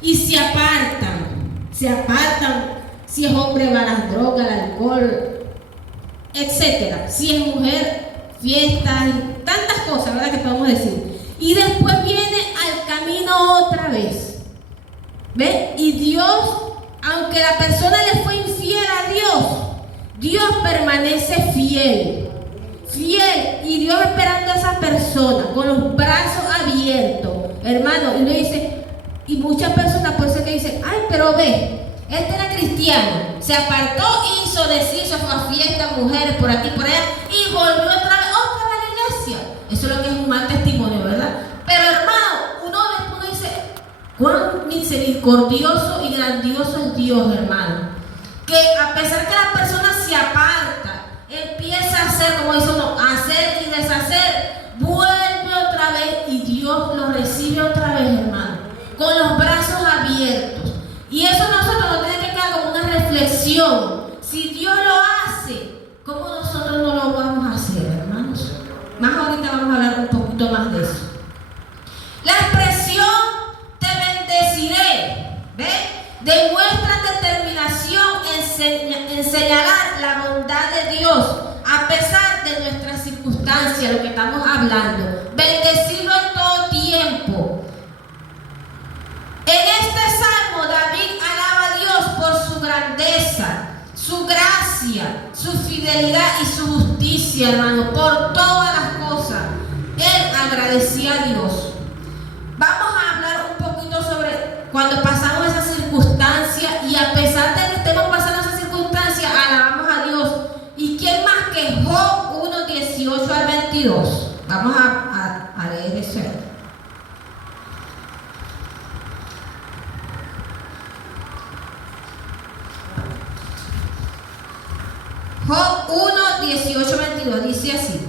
y se apartan, si es hombre va a las drogas, al alcohol, etcétera. Si es mujer, fiestas y tantas cosas, ¿verdad?, que podemos decir. Y después viene al camino otra vez. ¿Ven? Y Dios, aunque la persona le fue infiel a Dios, Dios permanece fiel. Y Dios esperando a esa persona con los brazos abiertos, hermano. Y le dice, y muchas personas por eso que dicen, ay, pero ve, este era cristiano, se apartó, hizo, deshizo, fue a fiesta, mujeres por aquí, por allá, y volvió otra vez a la iglesia. Eso es lo que es un mal testimonio, ¿verdad? Pero hermano, uno después dice, cuán misericordioso y grandioso es Dios, hermano, que a pesar que la persona se aparta, empieza a hacer, como dice uno, hacer y deshacer, vuelve otra vez y Dios lo recibe otra vez, hermano, con los brazos abiertos. Y eso nosotros nos tiene que quedar como una reflexión. Si Dios lo hace, ¿cómo nosotros no lo vamos a hacer, hermanos? Más ahorita vamos a hablar un poquito más de eso. La expresión te bendeciré, ¿ves?, demuestra determinación en señalar la bondad de Dios a pesar de nuestras circunstancias, lo que estamos hablando. Bendecirlo en todo tiempo. En este salmo David alaba a Dios por su grandeza, su gracia, su fidelidad y su justicia, hermano, por todas las cosas. Él agradecía a Dios. Vamos a hablar un poquito sobre cuando pasamos esas circunstancias y a pesar de que estemos pasando esas circunstancias, alabamos a Dios. ¿Y quién más que Job 1, 18 al 22? Vamos a leer eso. Job 1, 18, 22 dice así: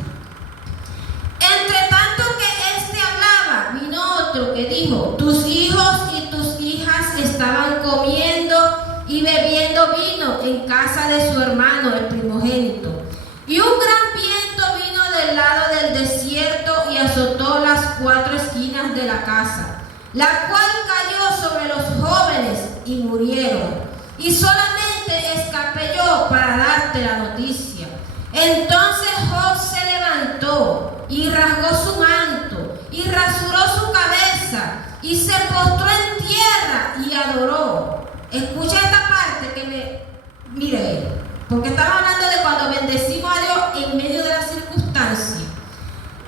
entre tanto que éste hablaba, vino otro que dijo, tus hijos y tus hijas estaban comiendo y bebiendo vino en casa de su hermano, el primogénito. Y un gran viento vino del lado del desierto y azotó las 4 esquinas de la casa, la cual cayó sobre los jóvenes y murieron. Y solamente escapé yo para darte la noticia. Entonces Job se levantó y rasgó su manto y rasuró su cabeza y se postró en tierra y adoró. Escucha esta parte que mire, porque estamos hablando de cuando bendecimos a Dios en medio de las circunstancias.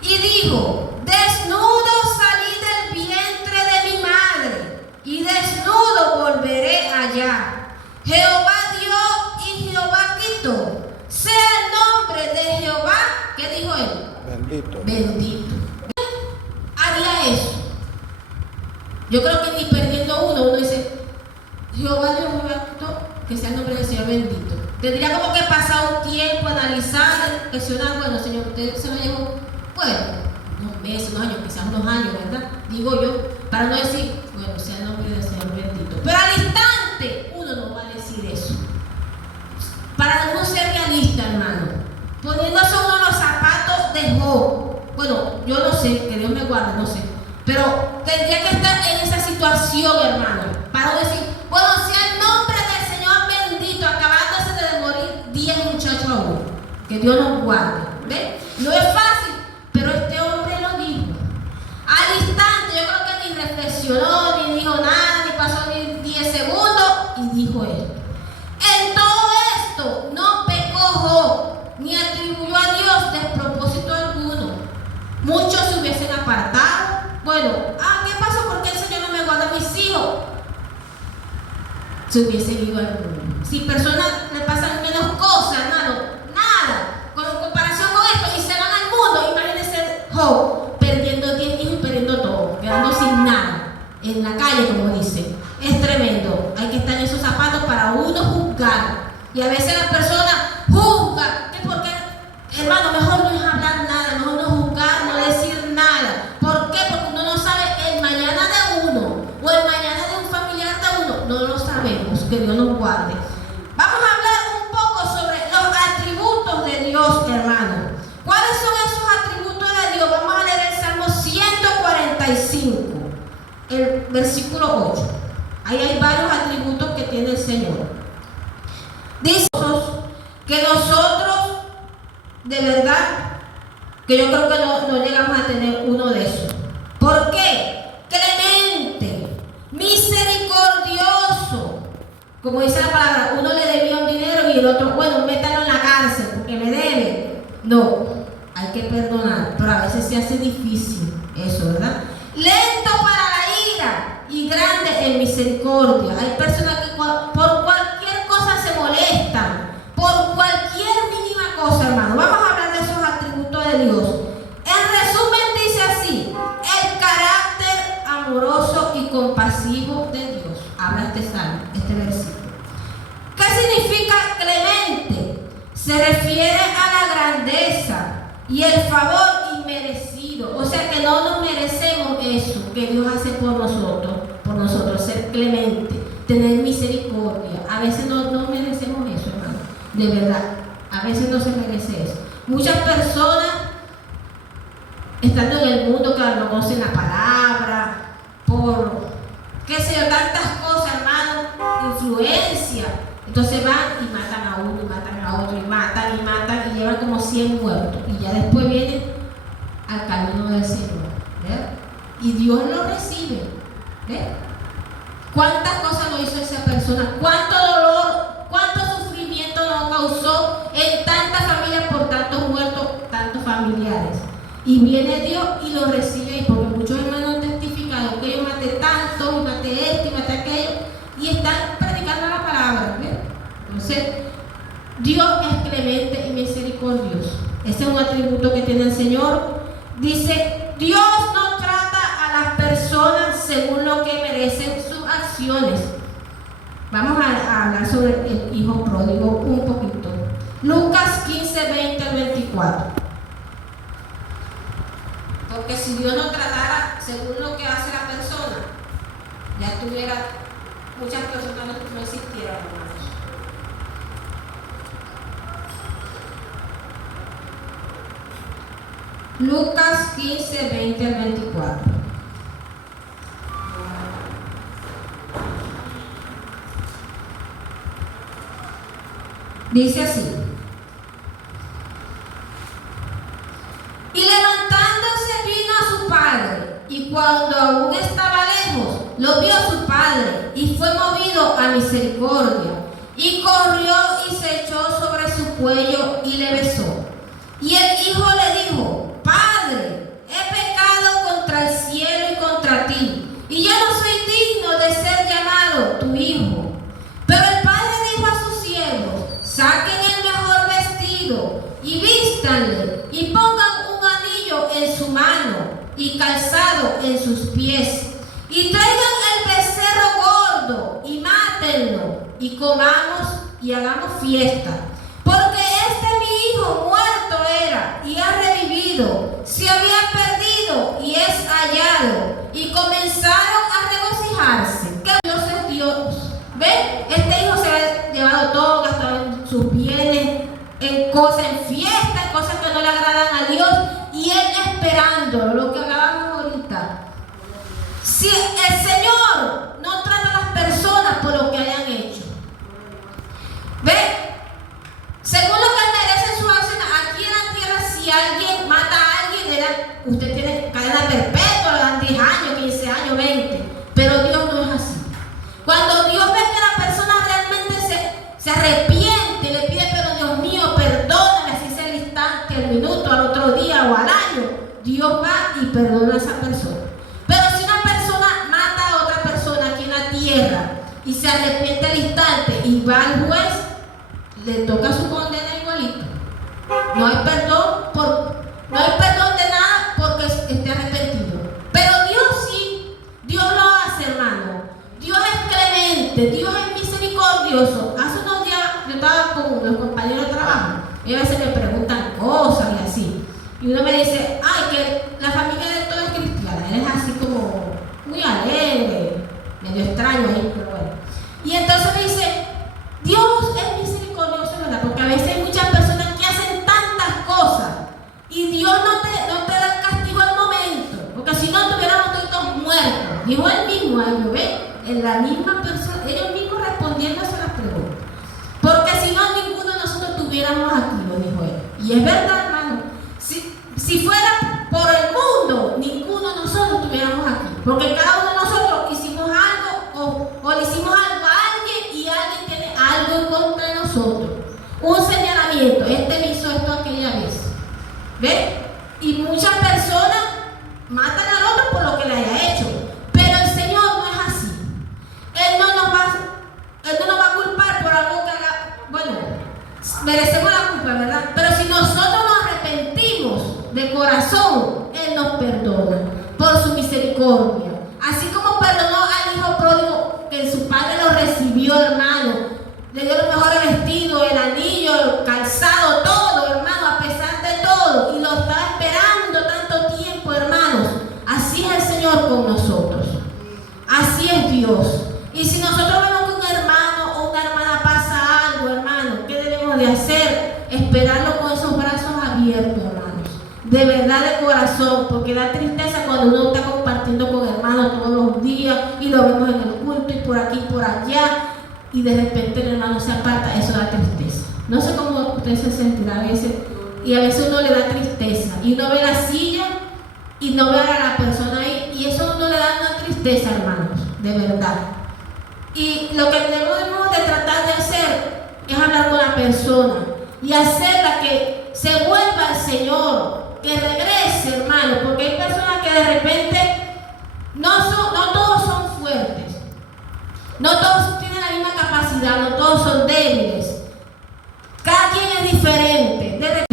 Y dijo, desnudo salí del vientre de mi madre y desnudo volveré allá. Jehová dio y Jehová quitó. Sea el nombre de Jehová, ¿qué dijo él? Bendito. Bendito. Haría eso. Yo creo que ni perdiendo uno dice, Jehová dio, Jehová quitó, que sea el nombre del Señor bendito. Tendría como que pasar un tiempo, analizar, reflexionar, bueno, Señor, usted se lo llevó, bueno, unos meses, unos años, quizás unos años, ¿verdad? Digo yo, para no decir, bueno, sea el nombre del Señor bendito. Pero al instante, uno no va a decir eso. Para uno ser realista, hermano, poniéndose uno los zapatos de Job. Bueno, yo no sé, que Dios me guarde, no sé. Pero tendría que estar en esa situación, hermano, para decir, bueno, sea el nombre del Señor bendito, acabándose de morir 10 muchachos aún. Que Dios nos guarde. ¿Ven? No es fácil, pero este hombre lo dijo. Al instante, yo creo que ni reflexionó, ni dijo nada, ni pasó ni 10 segundos, y dijo esto. En todo esto no pecó Job, ni atribuyó a Dios despropósito alguno. Muchos se hubiesen apartado. Bueno, ¿qué pasó? ¿Por qué el Señor no me guarda a mis hijos? Se hubiesen ido al mundo. Si personas le pasan menos cosas, hermano, nada, con comparación con esto, y se van al mundo, imagínense Job perdiendo 10 hijos y perdiendo todo, quedando sin nada, en la calle, como dice. Es tremendo. Hay que estar en esos zapatos para uno juzgar. Y a veces las personas juzgan. ¿Por qué? Hermano, mejor no es hablar nada, mejor no juzgar, no decir nada. ¿Por qué? Porque uno no sabe el mañana de uno o el mañana de un familiar de uno. No lo sabemos, que Dios nos guarde. Vamos a hablar un poco sobre los atributos de Dios, hermano. ¿Cuáles son esos atributos de Dios? Vamos a leer el Salmo 145, el versículo 8. Ahí hay varios atributos que tiene el Señor. Dice que nosotros, de verdad, que yo creo que no llegamos a tener uno de esos. ¿Por qué? Clemente, misericordioso. Como dice la palabra, uno le debía un dinero y el otro, bueno, métalo en la cárcel porque me debe. No, hay que perdonar, pero a veces se hace difícil eso, ¿verdad? Lento para la ira y grande en misericordia. Hay personas que por cualquier cosa se molestan, por cualquier mínima cosa, hermano. Vamos a hablar de esos atributos de Dios. En resumen dice así: el carácter amoroso y compasivo de Dios. Habla este salmo, este versículo. ¿Qué significa clemente? Se refiere a la grandeza y el favor inmerecido. O sea que no nos merecemos eso que Dios hace por nosotros, ser clemente, tener misericordia. A veces no merecemos eso, hermano. De verdad, a veces no se merece eso. Muchas personas, estando en el mundo, que no conocen la palabra, por, qué sé yo, tantas cosas, hermano, influencia. Entonces van y matan a uno, y matan a otro, y matan, y llevan como 100 muertos. Y ya después vienen al camino del Señor, ¿verdad? Y Dios lo recibe, ¿verdad? ¿Cuántas cosas no hizo esa persona? ¿Cuánto dolor, cuánto sufrimiento nos causó en tantas familias por tantos muertos, tantos familiares? Y viene Dios y lo recibe, y porque muchos hermanos han testificado que yo maté tanto, y maté esto, y maté aquello, y están predicando la palabra, ¿verdad? Entonces, Dios es clemente y misericordioso. Ese es un atributo que tiene el Señor. Dice, Dios no trata a las personas según lo que merecen sus acciones. Vamos a hablar sobre el hijo pródigo un poquito. Lucas 15, 20 al 24. Porque si Dios no tratara según lo que hace la persona, ya tuviera muchas personas no existieran, hermanos. Lucas 15, 20 al 24. Dice así: y levantándose vino a su padre, y cuando aún estaba lejos, lo vio su padre, y fue movido a misericordia, y corrió y se echó sobre su cuello y le besó. Y el hijo le dijo: Padre, he pecado contra el cielo y contra ti, y ya no soy digno de ser llamado tu hijo. Pero el padre dijo a sus siervos: Saquen el mejor vestido y vístanle, y pongan un anillo en su mano y calzado en sus pies, y traigan el becerro gordo y mátenlo, y comamos y hagamos fiesta. Porque mi hijo muerto era y ha revivido, se había perdido y es hallado. Y comenzaron a regocijarse. Que Dios es Dios. ¿Ven? Este hijo se ha llevado todo, gastado en sus bienes, en cosas, en fiestas, en cosas que no le agradan a Dios, y él esperando, lo que hablábamos ahorita. Si el Señor no trata a las personas por lo que hayan hecho, ¿ven? Según lo que merecen sus acciones, aquí en la tierra, si alguien mata a alguien, usted tiene cadena perpetua, le dan 10 años, 15 años, 20. Pero Dios no es así. Cuando Dios ve que la persona realmente se arrepiente y le pide, pero Dios mío, perdóname, así sea el instante, el minuto, al otro día o al año, Dios va y perdona a esa persona. Pero si una persona mata a otra persona aquí en la tierra y se arrepiente al instante y va al juez, le toca su condena igualito. No hay perdón de nada porque esté arrepentido. Pero Dios sí, Dios lo hace, hermano. Dios es clemente, Dios es misericordioso. Hace unos días yo estaba con los compañeros de trabajo y a veces me preguntan cosas y así. Y uno me dice, ay, que la familia de todo es cristiana. Él es así como muy alegre, medio extraño ahí, pero bueno. Y entonces me dice, Dios es misericordioso, ¿verdad? Porque a veces hay muchas personas que hacen tantas cosas y Dios no te da el castigo al momento, porque si no tuviéramos todos muertos. Dijo él mismo, ahí lo ve, en la misma respondiéndose a las preguntas. Porque si no, ninguno de nosotros estuviéramos aquí, lo dijo él. Y es verdad, hermano. Si fuera por el mundo, ninguno de nosotros estuviéramos aquí. Porque cada uno de nosotros hicimos algo o le hicimos algo a alguien y alguien tiene algo en contra de nosotros. Un señalamiento. Este me hizo esto aquella vez. ¿Ves? Y muchas personas matan al otro por lo que le haya hecho. Pero el Señor no es así. Él no nos va a culpar por algo que haga. Bueno, merecemos la culpa, ¿verdad? Pero si nosotros nos arrepentimos de corazón, Él nos perdona por su misericordia. Así como perdonó al hijo pródigo que su padre lo recibió, hermano, le dio los mejores vestidos, el anillo, el calzado, todo, hermano, a pesar de todo, y lo estaba esperando tanto tiempo, hermanos. Así es el Señor con nosotros. Así es Dios. Y si nosotros vemos que un hermano o una hermana pasa algo, hermano, ¿qué debemos de hacer? Esperarlo con esos brazos abiertos, hermanos. De verdad, de corazón, porque da tristeza cuando uno está compartiendo con hermanos todos los días y lo vemos en el culto y por aquí y por allá, y de repente el hermano se aparta. Eso da tristeza. No sé cómo usted se sentirá a veces, y a veces uno le da tristeza y uno ve la silla y no ve a la persona ahí, y eso uno le da una tristeza, hermanos, de verdad. Y lo que debemos de tratar de hacer es hablar con la persona y hacerla que se vuelva al Señor, que regrese, hermano, porque hay personas que de repente no todos son fuertes, no todos tienen la misma capacidad, no todos son débiles, cada quien es diferente.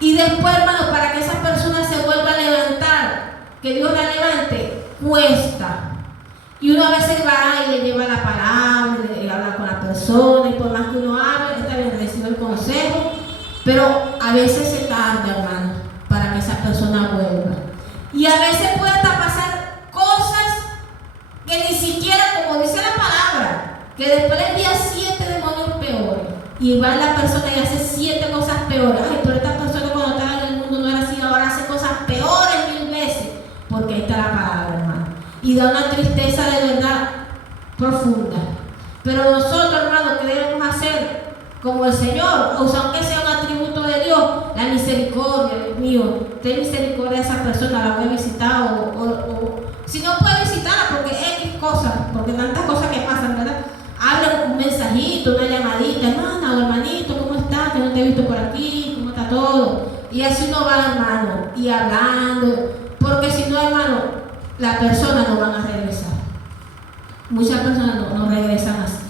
Y después, hermano, para que esa persona se vuelva a levantar, que Dios la levante, cuesta. Y uno a veces va y le lleva la palabra, le habla con la persona, y por más que uno hable, está bien, recibe el consejo, pero a veces se tarda, hermano, para que esa persona vuelva. Y a veces puede hasta pasar cosas que ni siquiera, como dice la palabra, que después le envía 7 demonios peores. Y va la persona y hace 7 cosas peores. Ay, pero esta persona cuando estaba en el mundo no era así, ahora hace cosas peores 1000 veces. Porque ahí está la palabra, hermano. Y da una tristeza de verdad profunda. Pero nosotros, hermanos, ¿qué debemos hacer? Como el Señor, o sea, aunque sea un atributo de Dios, la misericordia. Dios mío, ten misericordia de esa persona, la voy a visitar, o si no puede visitarla, porque X cosas, porque tantas cosas que pasan, ¿verdad? Habla un mensajito, una llamadita, hermana o hermanito, ¿cómo estás? Que no te he visto por aquí, ¿cómo está todo? Y así uno va, hermano, y hablando, porque si no, hermano, las personas no van a regresar. Muchas personas no regresan así.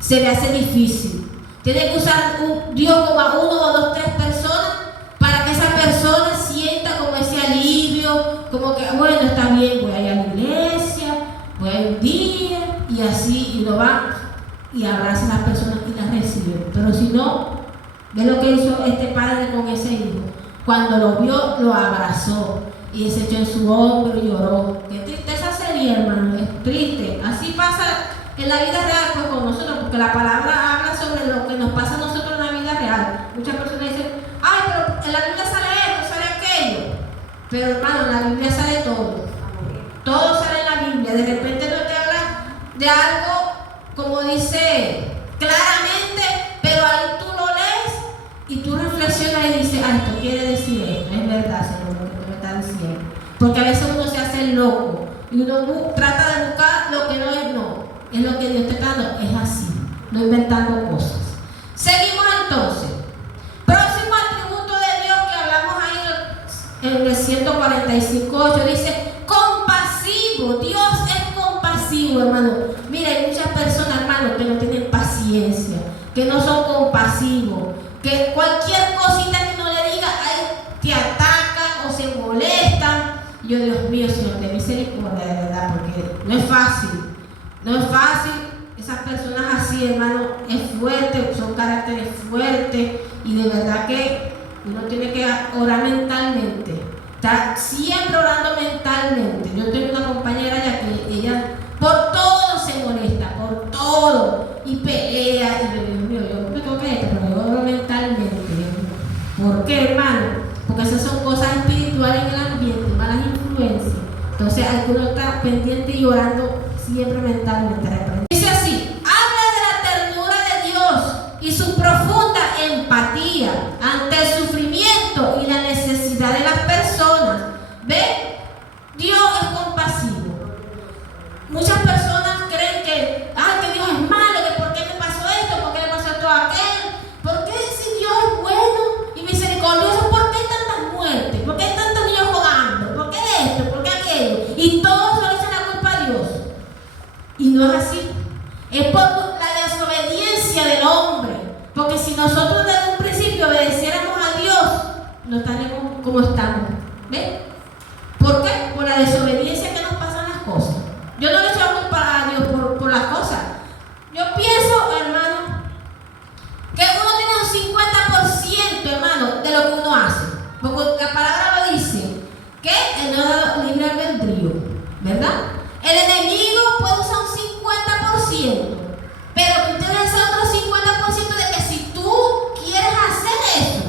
Se le hace difícil. Tiene que usar Dios como a 1 o 2, 3 personas para que esa persona sienta como ese alivio, como que, bueno, está bien, voy a ir a la iglesia, voy a ir un día, y así, y lo va y abraza a las personas y las recibe. Pero si no, ve lo que hizo este padre con ese hijo. Cuando lo vio, lo abrazó y se echó en su hombro y lloró. Qué tristeza sería, hermano, es triste. Así pasa en la vida real pues con nosotros, porque la palabra habla sobre lo que nos pasa a nosotros en la vida real. Muchas personas dicen, ay, pero en la Biblia sale esto, sale aquello. Pero hermano, en la Biblia sale todo. Todo sale en la Biblia. De repente no te habla de algo, como dice claramente, pero ahí tú lo lees y tú reflexionas y dices, ah, esto quiere decir esto, es verdad, Señor, lo que tú me estás diciendo. Porque a veces uno se hace el loco y uno trata de buscar lo que no es, es lo que Dios te está dando, es así, no inventando cosas. Seguimos entonces. Próximo atributo de Dios que hablamos ahí en el 145:8, dice compasivo. Dios es compasivo, hermano. Mira, hay muchas personas, hermano, que no tienen paciencia, que no son compasivos, que cualquier cosita que no le diga, ay, te atacan o se molestan. Yo, Dios mío, Señor, ten misericordia, de verdad, porque no es fácil. No es fácil. Esas personas así, hermano, es fuerte, son caracteres fuertes, y de verdad que uno tiene que orar mentalmente. Está siempre orando mentalmente. Yo tengo una compañera ya que ella por todo se molesta, por todo, y pelea, y yo, Dios mío, yo me tengo que pero yo oro mentalmente. ¿Por qué, hermano? Porque esas son cosas espirituales en el ambiente, malas influencias. Entonces hay que uno estar pendiente y orando siempre mentalmente. Dice así la desobediencia del hombre. Porque si nosotros desde un principio obedeciéramos a Dios, no estaríamos como estamos. ¿Ven? ¿Por qué? Por la desobediencia que nos pasan las cosas. Yo no le echo culpa a Dios por las cosas. Yo pienso, hermano, que uno tiene un 50%, hermano, de lo que uno hace. Porque la palabra lo dice, que Él nos da libre albedrío, ¿verdad? El enemigo puede usar un 50%, pero tú tienes ese otro 50% de que si tú quieres hacer eso,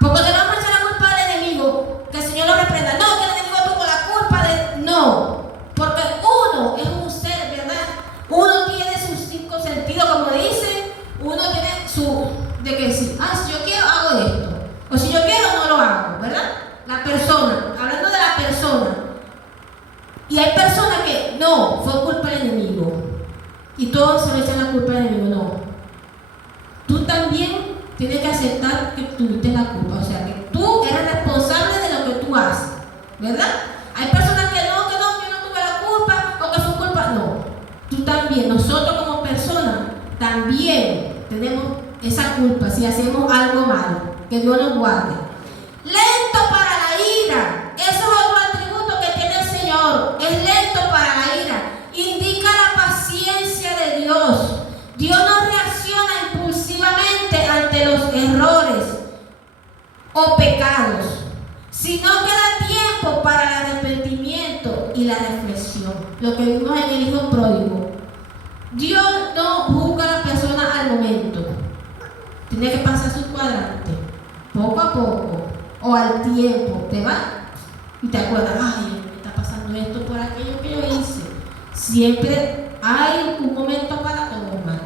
porque te vamos a echar la culpa al enemigo, que el Señor lo reprenda. No, que el enemigo tuvo la culpa de... No, porque uno es un ser, ¿verdad? Uno tiene sus 5 sentidos, como dice, uno tiene su... de que si, si yo quiero, hago esto, o si yo quiero, no lo hago, ¿verdad? La persona, hablando de la persona. Y hay personas que no, fue culpa del enemigo. Y todos se le echan la culpa del enemigo. No. Tú también tienes que aceptar que tuviste la culpa. O sea, que tú eres responsable de lo que tú haces. ¿Verdad? Hay personas que no tuve la culpa o que fue culpa. No. Tú también, nosotros como personas, también tenemos esa culpa si hacemos algo malo. Que Dios nos guarde. Lento para la ira. Eso es otro atributo que tiene el Señor. Es lento para la ira. Indica la paciencia de Dios. Dios no reacciona impulsivamente ante los errores o pecados, sino que da tiempo para el arrepentimiento y la reflexión. Lo que vimos en el hijo pródigo. Dios no juzga a la persona al momento. Tiene que pasar su cuadrante, poco a poco, o al tiempo. Te va y te acuerdas, ay, me está pasando esto por aquello que yo hice. Siempre hay un momento para todo, hermano.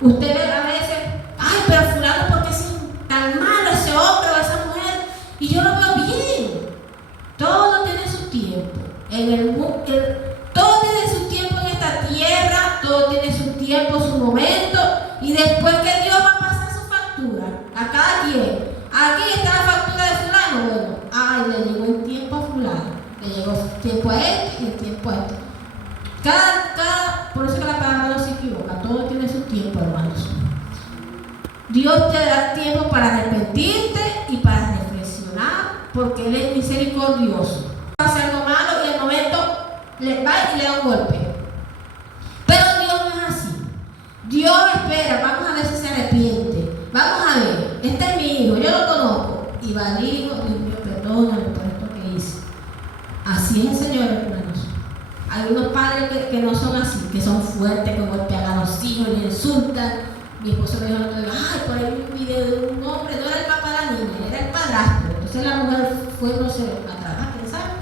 Usted ve a veces, ay, pero fulano, ¿por qué es tan malo ese hombre o esa mujer? Y yo lo veo bien. Todo tiene su tiempo. Todo tiene su tiempo en esta tierra, todo tiene su tiempo, su momento, y después que Dios va a pasar su factura a cada quien. Aquí está la factura de fulano, bueno, ay, le llegó el tiempo a fulano, le llegó el tiempo a este y el tiempo a este. Por eso que la palabra no se equivoca, todo tiene su tiempo, hermanos. Dios te da tiempo para arrepentirte y para reflexionar, porque Él es misericordioso. Hace algo malo y el momento le va y le da un golpe. Pero Dios no es así. Dios espera, vamos a ver si se arrepiente. Vamos a ver, este es mi hijo, yo lo conozco. Y va al hijo, Dios mío, perdóname por esto que hice. Así es el Señor, hermanos. Hay unos padres que no son así, que son fuertes, que golpean a los hijos, les insultan. Mi esposo me dijo, ay, por ahí vi un video de un hombre, no era el papá de la niña, era el padrastro. Entonces la mujer fue, no sé, a trabajar, ¿quién sabe?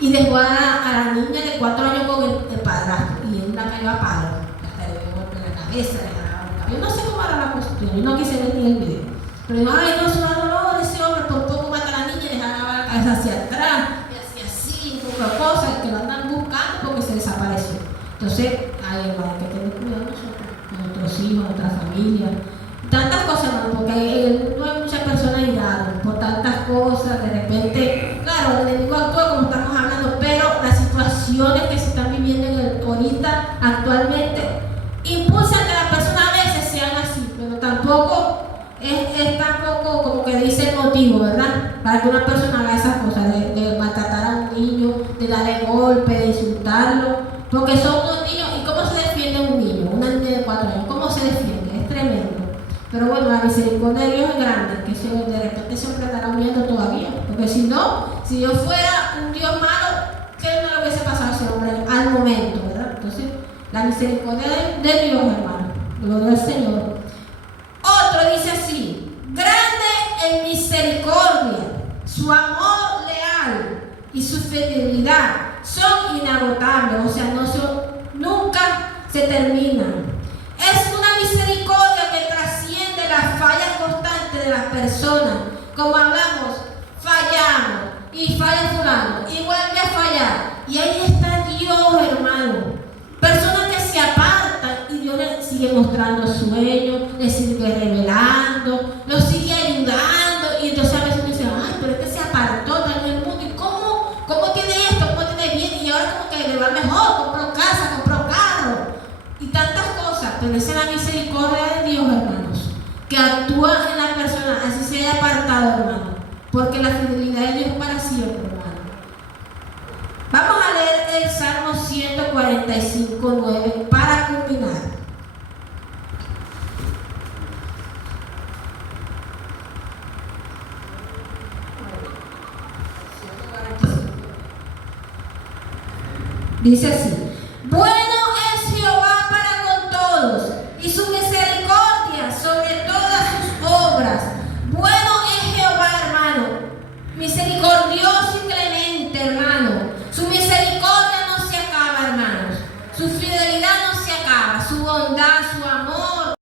Y dejó a la niña de 4 años con el padrastro. Y él la cayó a palo. Hasta le dio golpe en la cabeza, le jalaba el cabello. No sé cómo era la cuestión, yo no quise ver ni el video. Pero dijo, ay, no, se da dolor ese hombre, por poco mata a la niña y le jalaba la cabeza hacia atrás. Así, un poco de cosas que lo andan buscando porque se desapareció. Entonces, hay que tener cuidado nosotros, con nuestros hijos, nuestra familia, tantas cosas, hermano, porque no hay muchas personalidades, por tantas cosas, de repente, claro, el enemigo actúa como estamos hablando, pero las situaciones que se están viviendo ahorita, actualmente, impulsan que las personas a veces sean así, pero tampoco es tampoco como que dice el motivo, ¿verdad? Para que una persona haga esas cosas, de maltratar a un niño, de darle golpe, de insultarlo, porque son unos niños. ¿Y cómo se defiende un niño? Una niña de 4 años, ¿cómo se defiende? Es tremendo. Pero bueno, la misericordia de Dios es grande, que de repente siempre estará huyendo todavía, porque si no, si Dios fuera un Dios malo, ¿qué no le hubiese pasado a ese hombre al momento, verdad? Entonces, la misericordia de Dios, hermano, gloria al Señor. Otro dice así, grande en misericordia, su amor leal y su fidelidad son inagotables, o sea, nunca se terminan. Es una misericordia que trasciende las fallas constantes de las personas. Como hablamos, fallamos y falla fulano y vuelve a fallar. Y ahí está Dios, hermano. Personas que se apartan y Dios les sigue mostrando sueños, les sigue revelando, los sigue ayudando. Y entonces a veces me dicen, ay, pero es que se apartó también el mundo. ¿Y cómo tiene esto? ¿Cómo tiene bien? Y ahora como que le va mejor, compró casa, compró carro y tantas cosas. Pero ese es la misericordia de Dios, hermanos, que actúa en la persona, así se haya apartado, hermano, porque la fidelidad de Dios es para siempre, hermano. Vamos a leer el Salmo 145:9 para culminar. Dice así: bueno es Jehová para con todos, y su